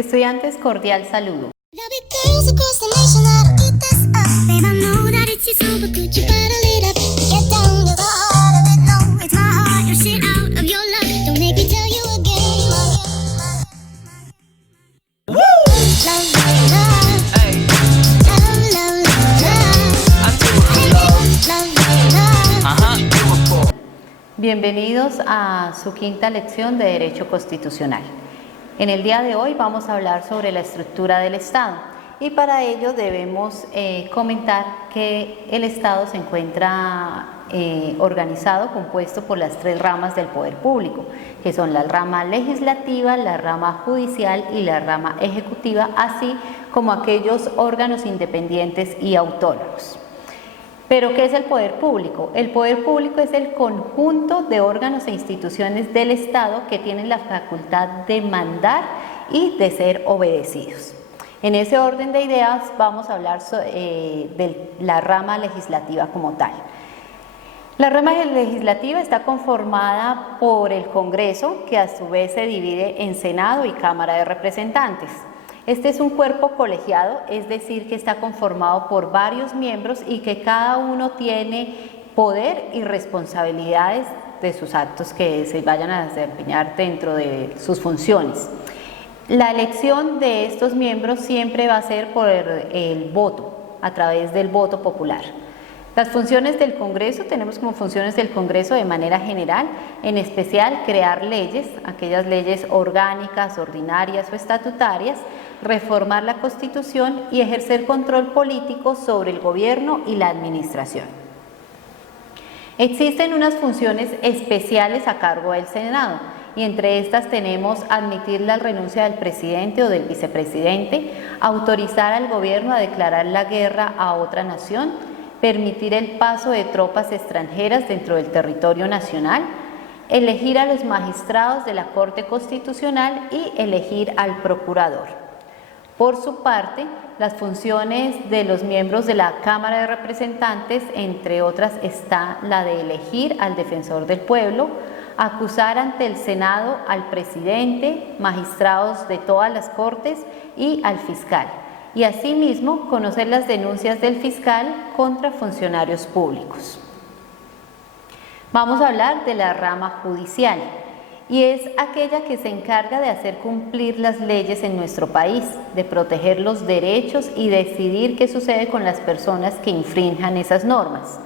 Estudiantes, cordial saludo. Bienvenidos a su quinta lección de Derecho Constitucional. En el día de hoy vamos a hablar sobre la estructura del Estado y para ello debemos comentar que el Estado se encuentra organizado, compuesto por las tres ramas del poder público, que son la rama legislativa, la rama judicial y la rama ejecutiva, así como aquellos órganos independientes y autónomos. ¿Pero qué es el poder público? El poder público es el conjunto de órganos e instituciones del Estado que tienen la facultad de mandar y de ser obedecidos. En ese orden de ideas vamos a hablar de la rama legislativa como tal. La rama legislativa está conformada por el Congreso, que a su vez se divide en Senado y Cámara de Representantes. Este es un cuerpo colegiado, es decir, que está conformado por varios miembros y que cada uno tiene poder y responsabilidades de sus actos que se vayan a desempeñar dentro de sus funciones. La elección de estos miembros siempre va a ser por el voto, a través del voto popular. Las funciones del Congreso, tenemos como funciones del Congreso de manera general, en especial crear leyes, aquellas leyes orgánicas, ordinarias o estatutarias, reformar la Constitución y ejercer control político sobre el gobierno y la administración. Existen unas funciones especiales a cargo del Senado y entre estas tenemos admitir la renuncia del presidente o del vicepresidente, autorizar al gobierno a declarar la guerra a otra nación, permitir el paso de tropas extranjeras dentro del territorio nacional, elegir a los magistrados de la Corte Constitucional y elegir al procurador. Por su parte, las funciones de los miembros de la Cámara de Representantes, entre otras, está la de elegir al defensor del pueblo, acusar ante el Senado al presidente, magistrados de todas las cortes y al fiscal. Y asimismo conocer las denuncias del fiscal contra funcionarios públicos. Vamos a hablar de la rama judicial y es aquella que se encarga de hacer cumplir las leyes en nuestro país, de proteger los derechos y decidir qué sucede con las personas que infrinjan esas normas.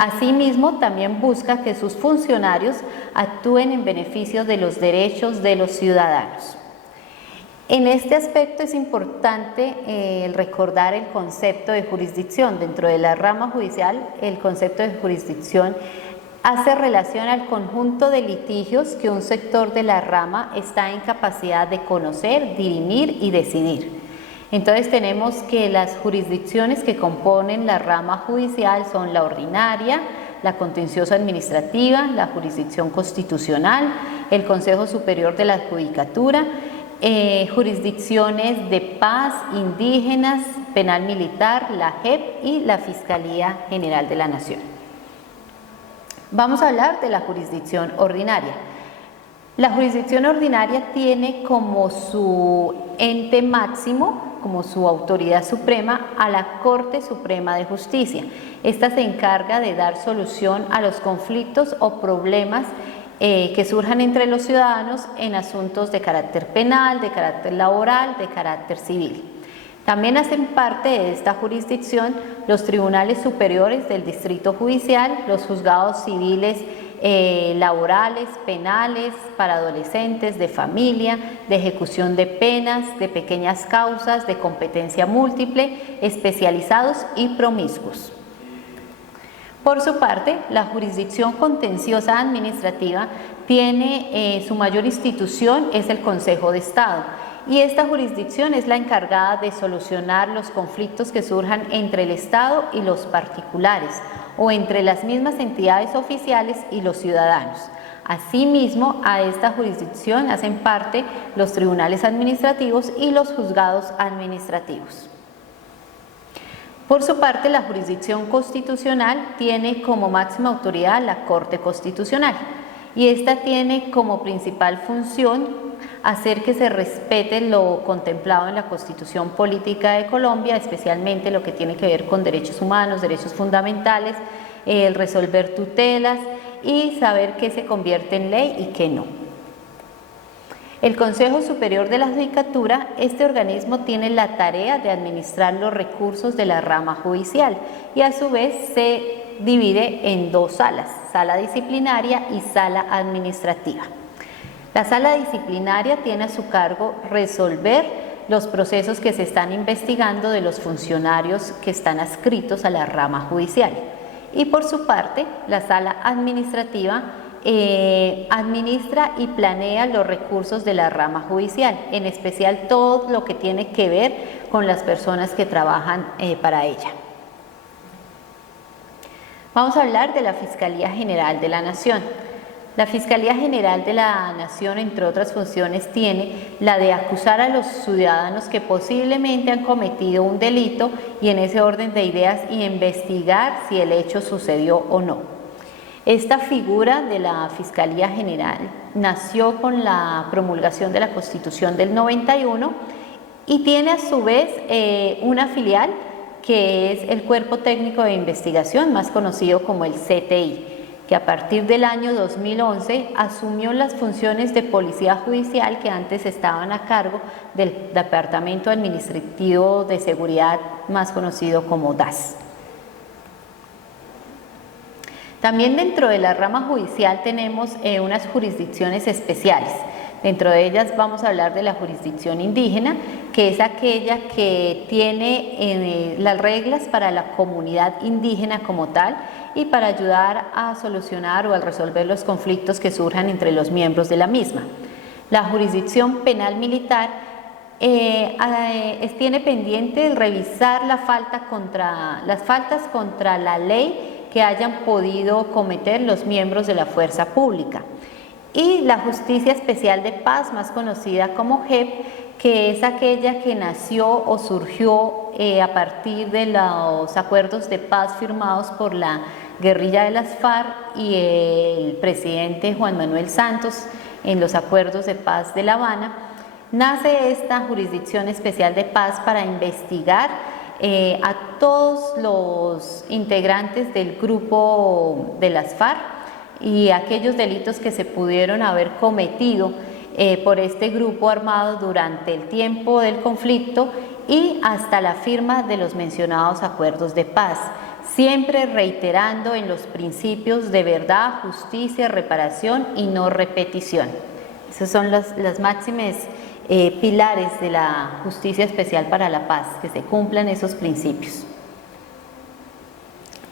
Asimismo, también busca que sus funcionarios actúen en beneficio de los derechos de los ciudadanos. En este aspecto es importante recordar el concepto de jurisdicción. Dentro de la rama judicial, el concepto de jurisdicción hace relación al conjunto de litigios que un sector de la rama está en capacidad de conocer, dirimir y decidir. Entonces tenemos que las jurisdicciones que componen la rama judicial son la ordinaria, la contenciosa administrativa, la jurisdicción constitucional, el Consejo Superior de la Judicatura, jurisdicciones de paz, indígenas, penal militar, la JEP y la Fiscalía General de la Nación. Vamos a hablar de la jurisdicción ordinaria. La jurisdicción ordinaria tiene como su ente máximo, como su autoridad suprema, a la Corte Suprema de Justicia. Esta se encarga de dar solución a los conflictos o problemas que surjan entre los ciudadanos en asuntos de carácter penal, de carácter laboral, de carácter civil. También hacen parte de esta jurisdicción los tribunales superiores del distrito judicial, los juzgados civiles laborales, penales, para adolescentes, de familia, de ejecución de penas, de pequeñas causas, de competencia múltiple, especializados y promiscuos. Por su parte, la jurisdicción contenciosa administrativa tiene su mayor institución es el Consejo de Estado y esta jurisdicción es la encargada de solucionar los conflictos que surjan entre el Estado y los particulares o entre las mismas entidades oficiales y los ciudadanos. Asimismo, a esta jurisdicción hacen parte los tribunales administrativos y los juzgados administrativos. Por su parte, la jurisdicción constitucional tiene como máxima autoridad la Corte Constitucional y esta tiene como principal función hacer que se respete lo contemplado en la Constitución Política de Colombia, especialmente lo que tiene que ver con derechos humanos, derechos fundamentales, el resolver tutelas y saber qué se convierte en ley y qué no. El Consejo Superior de la Judicatura, este organismo tiene la tarea de administrar los recursos de la rama judicial y a su vez se divide en dos salas, sala disciplinaria y sala administrativa. La sala disciplinaria tiene a su cargo resolver los procesos que se están investigando de los funcionarios que están adscritos a la rama judicial. Y por su parte, la sala administrativa administra y planea los recursos de la rama judicial, en especial todo lo que tiene que ver con las personas que trabajan para ella. Vamos a hablar de la Fiscalía General de la Nación. La Fiscalía General de la Nación, entre otras funciones, tiene la de acusar a los ciudadanos que posiblemente han cometido un delito y en ese orden de ideas y investigar si el hecho sucedió o no. Esta figura de la Fiscalía General nació con la promulgación de la Constitución del 91 y tiene a su vez una filial que es el Cuerpo Técnico de Investigación, más conocido como el CTI, que a partir del año 2011 asumió las funciones de Policía Judicial que antes estaban a cargo del Departamento Administrativo de Seguridad, más conocido como DAS. También dentro de la rama judicial tenemos unas jurisdicciones especiales. Dentro de ellas vamos a hablar de la jurisdicción indígena, que es aquella que tiene las reglas para la comunidad indígena como tal y para ayudar a solucionar o a resolver los conflictos que surjan entre los miembros de la misma. La jurisdicción penal militar tiene pendiente el revisar las faltas contra la ley que hayan podido cometer los miembros de la fuerza pública. Y la Justicia Especial de Paz, más conocida como JEP, que es aquella que nació o surgió a partir de los acuerdos de paz firmados por la guerrilla de las FARC y el presidente Juan Manuel Santos en los acuerdos de paz de La Habana. Nace esta Jurisdicción Especial de Paz para investigar a todos los integrantes del grupo de las FARC y aquellos delitos que se pudieron haber cometido por este grupo armado durante el tiempo del conflicto y hasta la firma de los mencionados acuerdos de paz, siempre reiterando en los principios de verdad, justicia, reparación y no repetición. Esos son las máximas pilares de la Justicia Especial para la Paz, que se cumplan esos principios.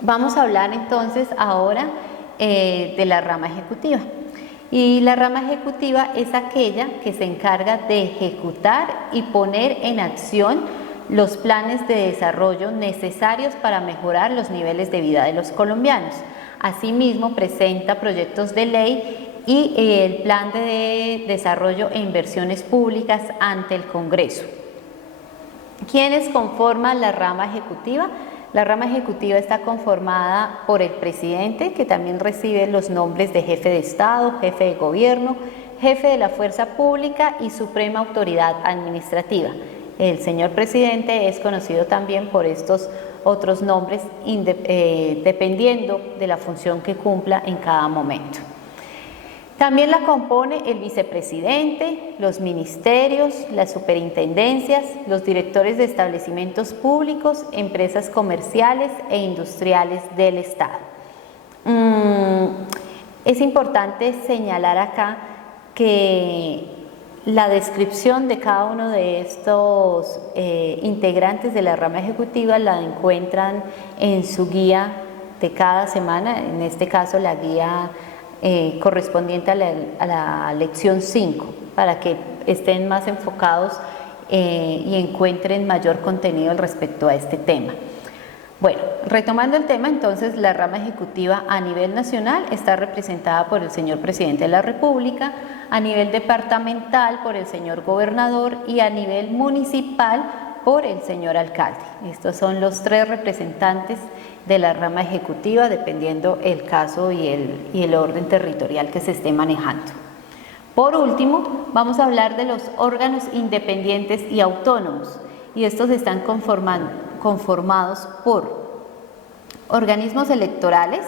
Vamos a hablar entonces ahora de la rama ejecutiva. Y la rama ejecutiva es aquella que se encarga de ejecutar y poner en acción los planes de desarrollo necesarios para mejorar los niveles de vida de los colombianos. Asimismo, presenta proyectos de ley y el plan de desarrollo e inversiones públicas ante el Congreso. ¿Quiénes conforman la rama ejecutiva? La rama ejecutiva está conformada por el presidente, que también recibe los nombres de jefe de Estado, jefe de gobierno, jefe de la fuerza pública y suprema autoridad administrativa. El señor presidente es conocido también por estos otros nombres dependiendo de la función que cumpla en cada momento. También la compone el vicepresidente, los ministerios, las superintendencias, los directores de establecimientos públicos, empresas comerciales e industriales del Estado. Es importante señalar acá que la descripción de cada uno de estos integrantes de la rama ejecutiva la encuentran en su guía de cada semana, en este caso la guía correspondiente a la lección 5, para que estén más enfocados y encuentren mayor contenido respecto a este tema. Bueno, retomando el tema, entonces la rama ejecutiva a nivel nacional está representada por el señor presidente de la República, a nivel departamental por el señor gobernador y a nivel municipal por el señor alcalde. Estos son los tres representantes de la rama ejecutiva, dependiendo el caso y el orden territorial que se esté manejando. Por último, vamos a hablar de los órganos independientes y autónomos, y estos están conformados por organismos electorales,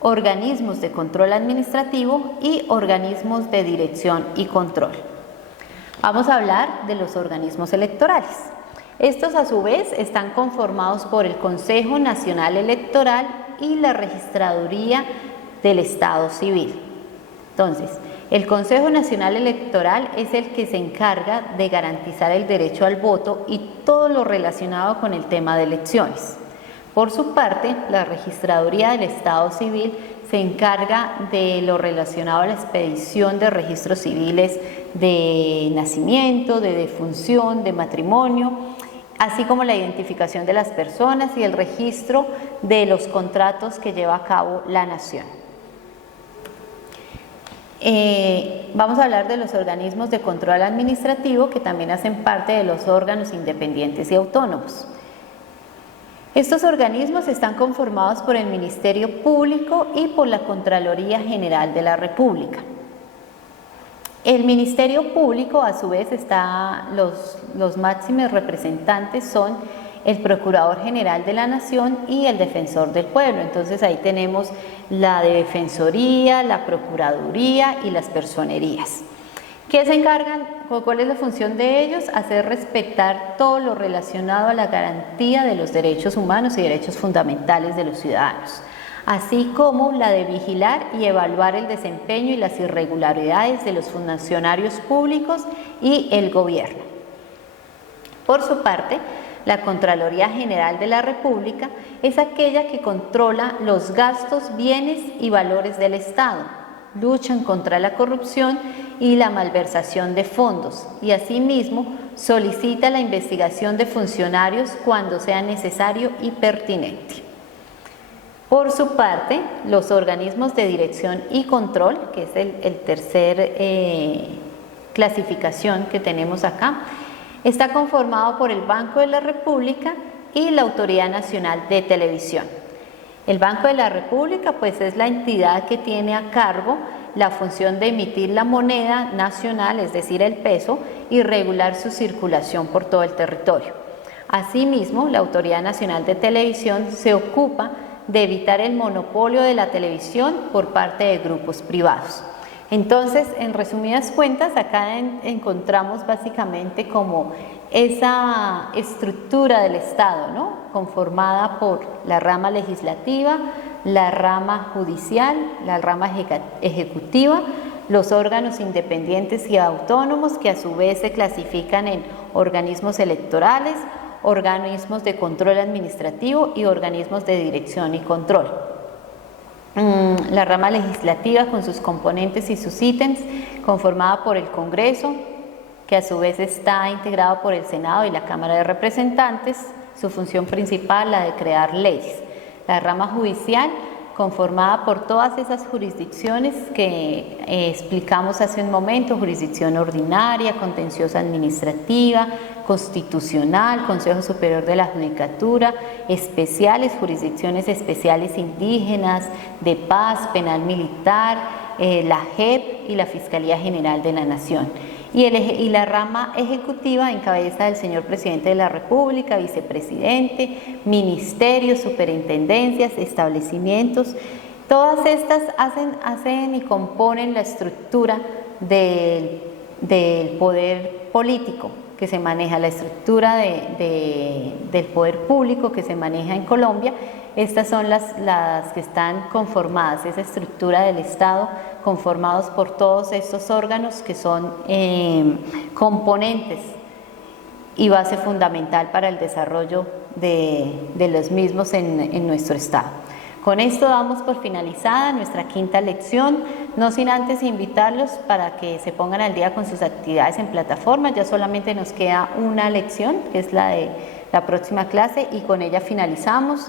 organismos de control administrativo y organismos de dirección y control. Vamos a hablar de los organismos electorales. Estos a su vez están conformados por el Consejo Nacional Electoral y la Registraduría del Estado Civil. Entonces, el Consejo Nacional Electoral es el que se encarga de garantizar el derecho al voto y todo lo relacionado con el tema de elecciones. Por su parte, la Registraduría del Estado Civil se encarga de lo relacionado a la expedición de registros civiles de nacimiento, de defunción, de matrimonio, así como la identificación de las personas y el registro de los contratos que lleva a cabo la nación. Vamos a hablar de los organismos de control administrativo, que también hacen parte de los órganos independientes y autónomos. Estos organismos están conformados por el Ministerio Público y por la Contraloría General de la República. El Ministerio Público, a su vez, los máximos representantes son el Procurador General de la Nación y el Defensor del Pueblo. Entonces ahí tenemos la Defensoría, la Procuraduría y las Personerías. ¿Qué se encargan? ¿Cuál es la función de ellos? Hacer respetar todo lo relacionado a la garantía de los derechos humanos y derechos fundamentales de los ciudadanos, así como la de vigilar y evaluar el desempeño y las irregularidades de los funcionarios públicos y el gobierno. Por su parte, la Contraloría General de la República es aquella que controla los gastos, bienes y valores del Estado, luchan contra la corrupción y la malversación de fondos y asimismo solicita la investigación de funcionarios cuando sea necesario y pertinente. Por su parte, los organismos de dirección y control, que es el tercer clasificación que tenemos acá, está conformado por el Banco de la República y la Autoridad Nacional de Televisión. El Banco de la República pues es la entidad que tiene a cargo la función de emitir la moneda nacional, es decir, el peso, y regular su circulación por todo el territorio. Asimismo, la Autoridad Nacional de Televisión se ocupa de evitar el monopolio de la televisión por parte de grupos privados. Entonces, en resumidas cuentas, acá encontramos básicamente como esa estructura del Estado, ¿no? Conformada por la rama legislativa, la rama judicial, la rama ejecutiva, los órganos independientes y autónomos, que a su vez se clasifican en organismos electorales, organismos de control administrativo y organismos de dirección y control. La rama legislativa con sus componentes y sus ítems, conformada por el Congreso, que a su vez está integrado por el Senado y la Cámara de Representantes, su función principal la de crear leyes. La rama judicial, conformada por todas esas jurisdicciones que explicamos hace un momento: jurisdicción ordinaria, contenciosa administrativa, constitucional, Consejo Superior de la Judicatura, especiales, jurisdicciones especiales indígenas, de paz, penal militar, la JEP y la Fiscalía General de la Nación. Y la rama ejecutiva en cabeza del señor Presidente de la República, vicepresidente, ministerios, superintendencias, establecimientos. Todas estas hacen y componen la estructura del poder político que se maneja, la estructura del poder público que se maneja en Colombia. Estas son las que están conformadas, esa estructura del Estado, conformados por todos estos órganos que son componentes y base fundamental para el desarrollo de los mismos en nuestro Estado. Con esto damos por finalizada nuestra quinta lección, no sin antes invitarlos para que se pongan al día con sus actividades en plataforma. Ya solamente nos queda una lección, que es la de la próxima clase, y con ella finalizamos.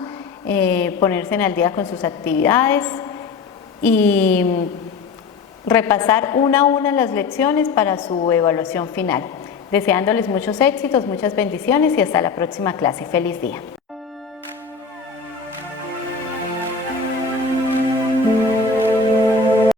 Ponerse al día con sus actividades y repasar una a una las lecciones para su evaluación final. Deseándoles muchos éxitos, muchas bendiciones y hasta la próxima clase. Feliz día.